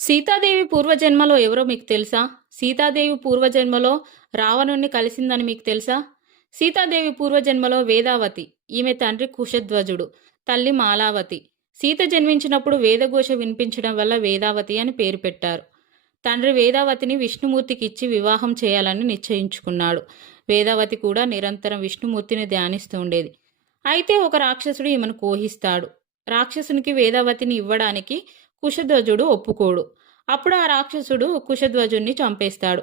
సీతాదేవి పూర్వజన్మలో ఎవరో మీకు తెలుసా? సీతాదేవి పూర్వజన్మలో రావణుణ్ణి కలిసిందని మీకు తెలుసా? సీతాదేవి పూర్వజన్మలో వేదావతి. ఈమె తండ్రి కుశధ్వజుడు, తల్లి మాలావతి. సీత జన్మించినప్పుడు వేదఘోష వినిపించడం వల్ల వేదావతి అని పేరు పెట్టారు. తండ్రి వేదావతిని విష్ణుమూర్తికి ఇచ్చి వివాహం చేయాలని నిశ్చయించుకున్నాడు. వేదావతి కూడా నిరంతరం విష్ణుమూర్తిని ధ్యానిస్తూ ఉండేది. అయితే ఒక రాక్షసుడు ఈమెను కోహిస్తాడు. రాక్షసునికి వేదావతిని ఇవ్వడానికి కుశధ్వజుడు ఒప్పుకోడు. అప్పుడు ఆ రాక్షసుడు కుశధ్వజుణ్ణి చంపేస్తాడు.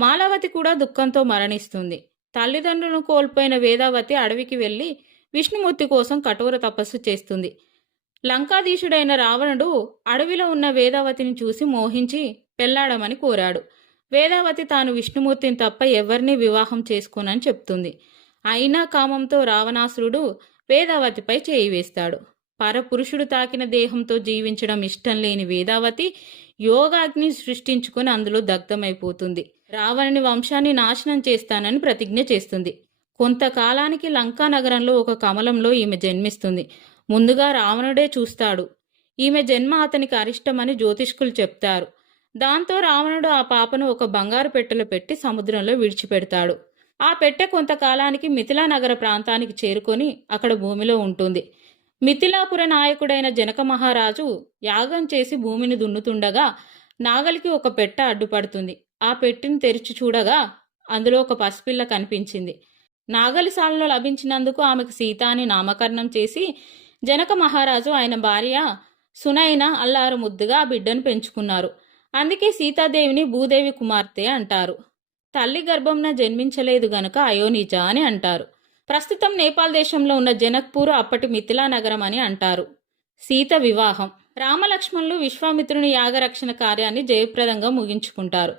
మాలావతి కూడా దుఃఖంతో మరణిస్తుంది. తల్లిదండ్రులను కోల్పోయిన వేదావతి అడవికి వెళ్లి విష్ణుమూర్తి కోసం కఠోర తపస్సు చేస్తుంది. లంకాధీశుడైన రావణుడు అడవిలో ఉన్న వేదావతిని చూసి మోహించి పెళ్లాడమని కోరాడు. వేదావతి తాను విష్ణుమూర్తిని తప్ప ఎవరినీ వివాహం చేసుకోనని చెప్తుంది. అయినా కామంతో రావణాసురుడు వేదావతిపై చేయి వేస్తాడు. పరపురుషుడు తాకిన దేహంతో జీవించడం ఇష్టం లేని వేదావతి యోగాగ్ని సృష్టించుకుని అందులో దగ్ధమైపోతుంది. రావణుని వంశాన్ని నాశనం చేస్తానని ప్రతిజ్ఞ చేస్తుంది. కొంతకాలానికి లంకా నగరంలో ఒక కమలంలో ఈమె జన్మిస్తుంది. ముందుగా రావణుడే చూస్తాడు. ఈమె జన్మ అతనికి అరిష్టమని జ్యోతిష్కులు చెప్తారు. దాంతో రావణుడు ఆ పాపను ఒక బంగారు పెట్టెలో పెట్టి సముద్రంలో విడిచిపెడతాడు. ఆ పెట్టె కొంతకాలానికి మిథిలా నగర ప్రాంతానికి చేరుకొని అక్కడ భూమిలో ఉంటుంది. మిథిలాపుర నాయకుడైన జనక మహారాజు యాగం చేసి భూమిని దున్నుతుండగా నాగలికి ఒక పెట్టె అడ్డుపడుతుంది. ఆ పెట్టెని తెరిచి చూడగా అందులో ఒక పసిపిల్ల కనిపించింది. నాగలి సాలలో లభించినందుకు ఆమెకు సీత అని నామకరణం చేసి జనక మహారాజు ఆయన భార్య సునైన అల్లారు ముద్దుగా ఆ బిడ్డను పెంచుకున్నారు. అందుకే సీతాదేవిని భూదేవి కుమార్తె అంటారు. తల్లి గర్భంన జన్మించలేదు గనుక అయోనిజ అని అంటారు. ప్రస్తుతం నేపాల్ దేశంలో ఉన్న జనక్పూర్ అప్పటి మిథిలా నగరం అని అంటారు. సీత వివాహం. రామలక్ష్మణులు విశ్వామిత్రుని యాగరక్షణ కార్యాన్ని జయప్రదంగా ముగించుకుంటారు.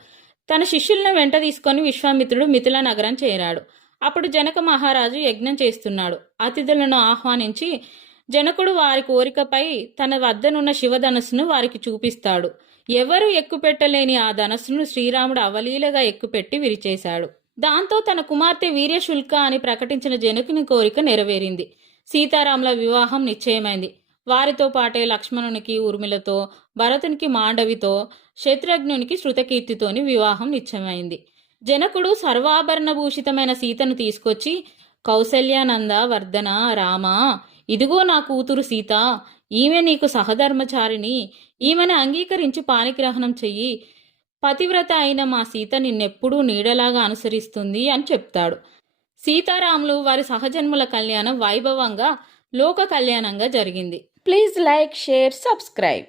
తన శిష్యులను వెంట తీసుకొని విశ్వామిత్రుడు మిథిలా నగరం చేరాడు. అప్పుడు జనక మహారాజు యజ్ఞం చేస్తున్నాడు. అతిథులను ఆహ్వానించి జనకుడు వారి కోరికపై తన వద్దనున్న శివధనస్సును వారికి చూపిస్తాడు. ఎవరూ ఎక్కుపెట్టలేని ఆ ధనస్సును శ్రీరాముడు అవలీలగా ఎక్కుపెట్టి విరిచేశాడు. దాంతో తన కుమార్తె వీర్యశుల్క అని ప్రకటించిన జనకుని కోరిక నెరవేరింది. సీతారాముల వివాహం నిశ్చయమైంది. వారితో పాటే లక్ష్మణునికి ఊర్మిళతో, భరతునికి మాండవితో, శత్రుఘ్నునికి శృతకీర్తితోని వివాహం నిశ్చయమైంది. జనకుడు సర్వాభరణభూషితమైన సీతను తీసుకొచ్చి, కౌసల్యానంద వర్ధన రామా, ఇదిగో నా కూతురు సీత, ఈమె నీకు సహధర్మచారిణి, ఈమెను అంగీకరించి పాణిగ్రహణం చెయ్యి, పతివ్రత అయిన మా సీత నిన్నెప్పుడూ నీడలాగా అనుసరిస్తుంది అని చెప్తాడు. సీతారాములు వారి సహజన్ముల కళ్యాణం వైభవంగా లోక కళ్యాణంగా జరిగింది. Please like, share, subscribe.